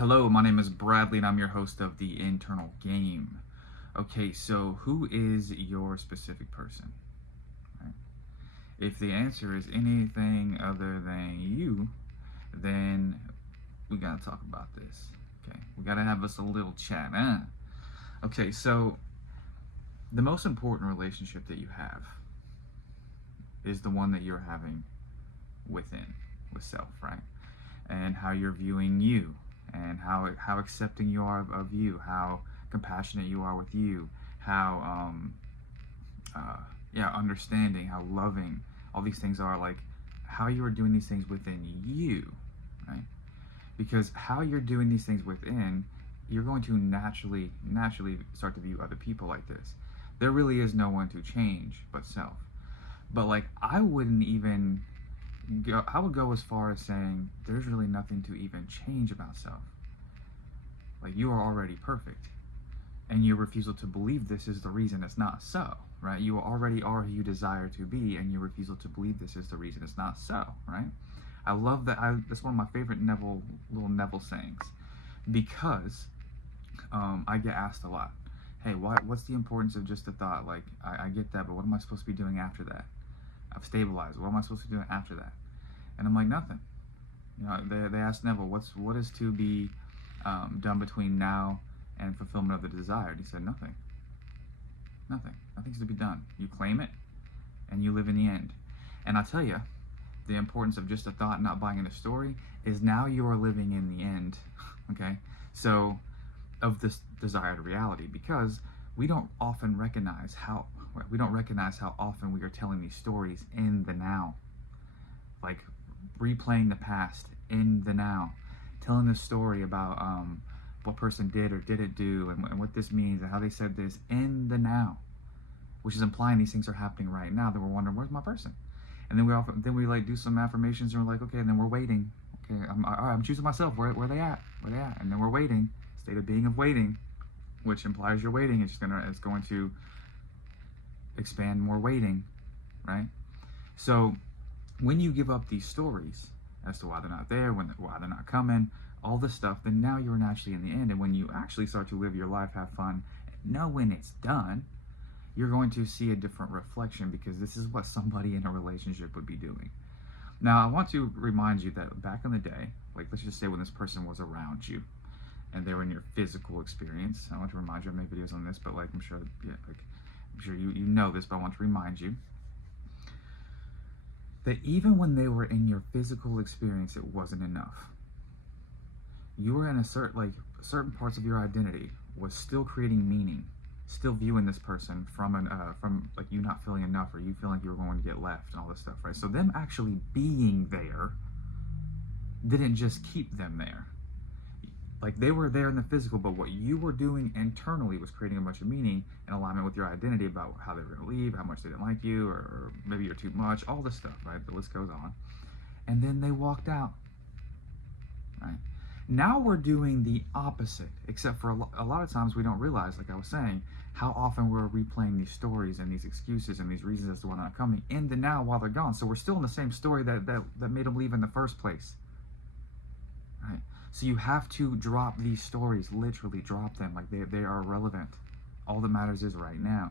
Hello, my name is Bradley and I'm your host of The Internal Game. Okay, so who is your specific person? Right? If the answer is anything other than you, then we gotta talk about this. Okay, we gotta have us a little chat. Okay, so the most important relationship that you have is the one that you're having within, with self, right? And how you're viewing you, and how accepting you are of you, how compassionate you are with you, how understanding, how loving all these things are, like how you are doing these things within you, right? Because how you're doing these things within, you're going to naturally start to view other people like this. There really is no one to change but self. But like I wouldn't even I would go as far as saying there's really nothing to even change about self. Like you are already perfect, and your refusal to believe this is the reason it's not so, right? You already are who you desire to be, and your refusal to believe this is the reason it's not so, right? I love that. That's one of my favorite little Neville sayings, because I get asked a lot, hey, what's the importance of just a thought? Like, I get that, but what am I supposed to be doing after that? I've stabilized. What am I supposed to be doing after that? And I'm like, nothing. You know, they asked Neville, what is to be done between now and fulfillment of the desire? And he said, nothing. Nothing. Nothing's to be done. You claim it, and you live in the end. And I tell you, the importance of just a thought, not buying into a story, is now you are living in the end. Okay? So, of this desired reality, because we don't recognize how often we are telling these stories in the now, like replaying the past in the now, telling this story about what person did or didn't do, and what this means, and how they said this in the now, which is implying these things are happening right now. Then we're wondering, where's my person? And then we like do some affirmations, and we're like, okay, and then we're waiting. Okay, I'm choosing myself. Where they at? Where they at? And then we're waiting. State of being of waiting, which implies you're waiting. It's going to expand more waiting, right? So when you give up these stories as to why they're not there, why they're not coming, all this stuff, then now you're naturally in the end. And when you actually start to live your life, have fun, know when it's done, you're going to see a different reflection, because this is what somebody in a relationship would be doing. Now, I want to remind you that back in the day, like let's just say when this person was around you and they were in your physical experience, I want to remind you, I made videos on this, but like I'm sure you know this, but I want to remind you that even when they were in your physical experience, it wasn't enough. You were in a certain parts of your identity was still creating meaning, still viewing this person from like you not feeling enough, or you feeling like you were going to get left, and all this stuff, right? So them actually being there didn't just keep them there. Like they were there in the physical, but what you were doing internally was creating a bunch of meaning in alignment with your identity about how they were going to leave, how much they didn't like you, or maybe you're too much, all this stuff, right? The list goes on. And then they walked out, right? Now we're doing the opposite, except for a lot of times we don't realize, like I was saying, how often we're replaying these stories and these excuses and these reasons as to why they're not coming in the now while they're gone. So we're still in the same story that made them leave in the first place, right? So you have to drop these stories, literally drop them, like they are irrelevant. All that matters is right now.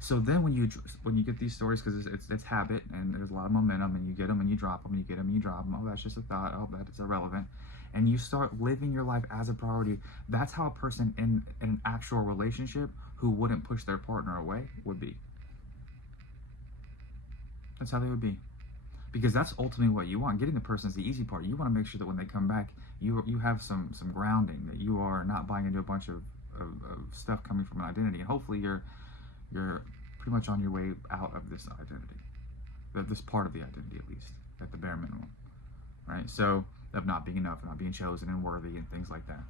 So then when you get these stories, because it's habit and there's a lot of momentum, and you get them and you drop them, and you get them and you drop them. Oh, that's just a thought. Oh, that is irrelevant. And you start living your life as a priority. That's how a person in an actual relationship who wouldn't push their partner away would be. That's how they would be. Because that's ultimately what you want. Getting the person is the easy part. You want to make sure that when they come back, you have some grounding, that you are not buying into a bunch of stuff coming from an identity. And hopefully you're pretty much on your way out of this identity, this part of the identity, at least at the bare minimum, right? So of not being enough, and not being chosen and worthy, and things like that.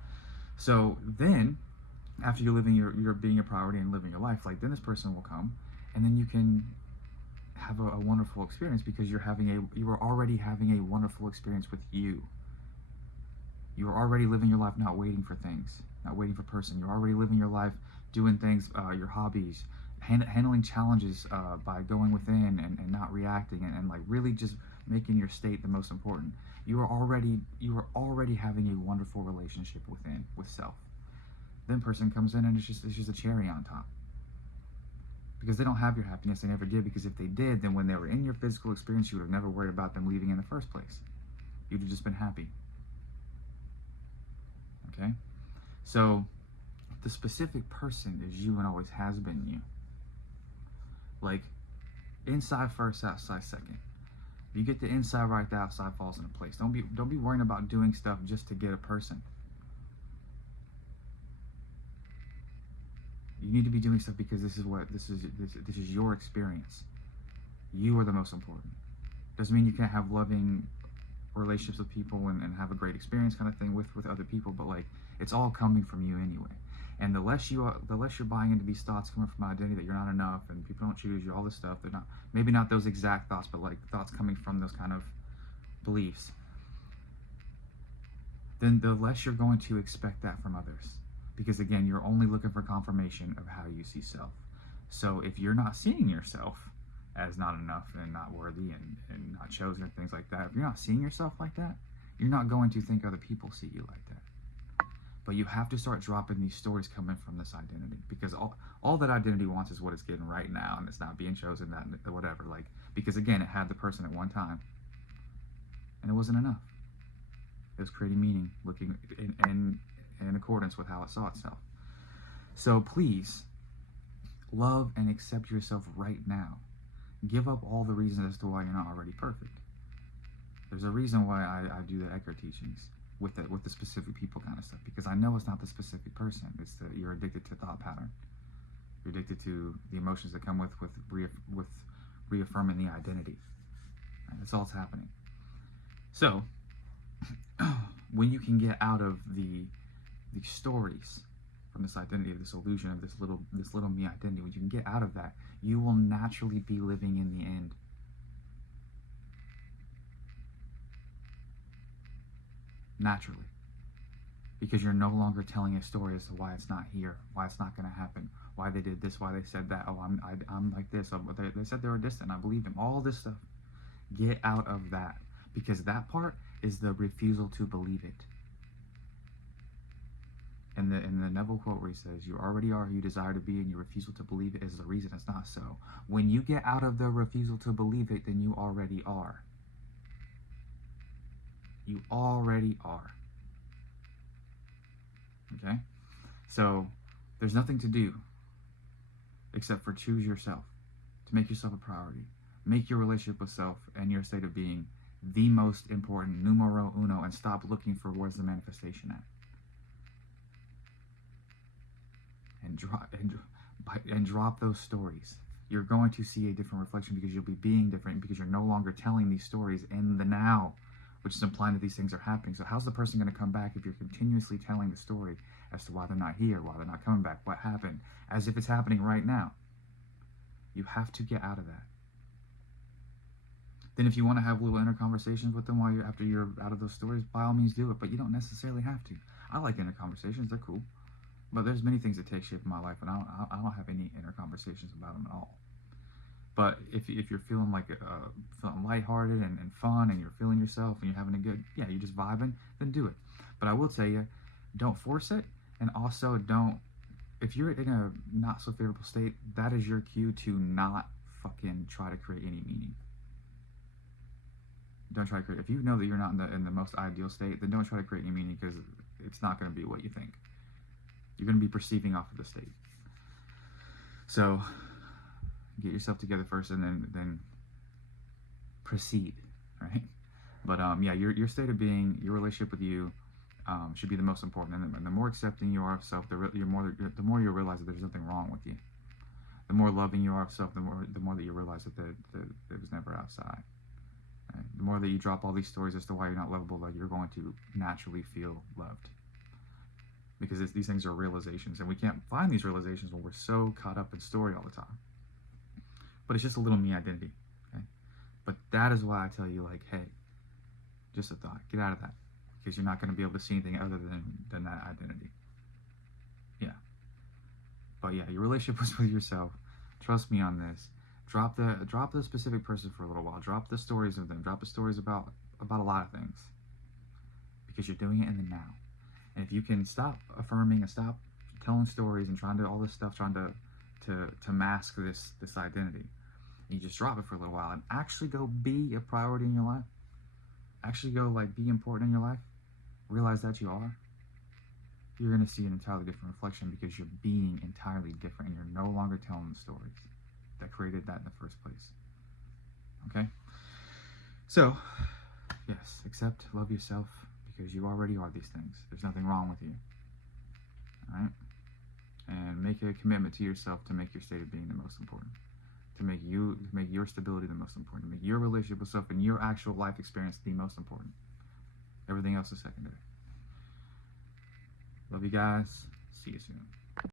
So then after you're living you're being a priority and living your life, like then this person will come, and then you can have a wonderful experience, because you are already having a wonderful experience with you. You are already living your life, not waiting for things, not waiting for person. You're already living your life, doing things, your hobbies, handling challenges by going within and not reacting, and like really just making your state the most important. You are already having a wonderful relationship with self. Then person comes in and it's just a cherry on top. Because they don't have your happiness, they never did. Because if they did, then when they were in your physical experience, you would have never worried about them leaving in the first place. You'd have just been happy. Okay? So, the specific person is you and always has been you. Like, inside first, outside second. You get the inside right, the outside falls into place. Don't be worrying about doing stuff just to get a person. You need to be doing stuff because this is your experience. You are the most important. Doesn't mean you can't have loving relationships with people and have a great experience kind of thing with other people, but like it's all coming from you anyway. And the less you're buying into these thoughts coming from identity that you're not enough and people don't choose you, all this stuff, they're not, maybe not those exact thoughts, but like thoughts coming from those kind of beliefs, then the less you're going to expect that from others. Because again, you're only looking for confirmation of how you see self. So if you're not seeing yourself as not enough and not worthy and not chosen and things like that, if you're not seeing yourself like that, you're not going to think other people see you like that. But you have to start dropping these stories coming from this identity, because all that identity wants is what it's getting right now, and it's not being chosen, that whatever. Like, because again, it had the person at one time, and it wasn't enough. It was creating meaning, looking in accordance with how it saw itself. So please, love and accept yourself right now. Give up all the reasons as to why you're not already perfect. There's a reason why I do the Eckhart teachings with the specific people kind of stuff, because I know it's not the specific person. It's that you're addicted to thought pattern. You're addicted to the emotions that come with reaffirming the identity. Right? That's all that's happening. So when you can get out of the stories from this identity, of this illusion of this little me identity, when you can get out of that, you will naturally be living in the end. Naturally. Because you're no longer telling a story as to why it's not here, why it's not going to happen, why they did this, why they said that, oh, I'm like this, oh, they said they were distant, I believe them, all this stuff. Get out of that, because that part is the refusal to believe it. In the Neville quote where he says, you already are who you desire to be, and your refusal to believe it is the reason it's not so. When you get out of the refusal to believe it, then you already are. You already are. Okay? So, there's nothing to do except for choose yourself, to make yourself a priority. Make your relationship with self and your state of being the most important, numero uno, and stop looking for where's the manifestation at. And drop those stories. You're going to see a different reflection, because you'll be being different, because you're no longer telling these stories in the now, which is implying that these things are happening. So how's the person going to come back if you're continuously telling the story as to why they're not here, why they're not coming back, what happened, as if it's happening right now? You have to get out of that. Then if you want to have little inner conversations with them after you're out of those stories, by all means do it, but you don't necessarily have to. I like inner conversations, they're cool. But there's many things that take shape in my life, and I don't have any inner conversations about them at all. But if you're feeling like feeling lighthearted and fun, and you're feeling yourself, and you're having a good, you're just vibing, then do it. But I will tell you, don't force it, and also don't, if you're in a not so favorable state, that is your cue to not fucking try to create any meaning. Don't try to create, if you know that you're not in the most ideal state, then don't try to create any meaning, because it's not going to be what you think. You're going to be perceiving off of the state. So get yourself together first, and then proceed, right? But your state of being, your relationship with you, should be the most important. And the more accepting you are of self, the more you realize that there's nothing wrong with you. The more loving you are of self, the more that you realize that it was never outside. Right? The more that you drop all these stories as to why you're not lovable, that you're going to naturally feel loved. Because these things are realizations, and we can't find these realizations when we're so caught up in story all the time. But it's just a little me identity, okay? But that is why I tell you, like, hey, just a thought, get out of that, because you're not going to be able to see anything other than that identity. Yeah. But yeah, your relationship was with yourself. Trust me on this. Drop the specific person for a little while. Drop the stories of them. Drop the stories about a lot of things, because you're doing it in the now. And if you can stop affirming and stop telling stories and trying to all this stuff, trying to mask this identity, you just drop it for a little while and actually go be a priority in your life. Actually go like be important in your life. Realize that you are. You're going to see an entirely different reflection, because you're being entirely different and you're no longer telling the stories that created that in the first place. Okay? So, yes, accept, love yourself, because you already are these things. There's nothing wrong with you. Alright? And make a commitment to yourself to make your state of being the most important. To make your stability the most important. To make your relationship with self and your actual life experience the most important. Everything else is secondary. Love you guys. See you soon.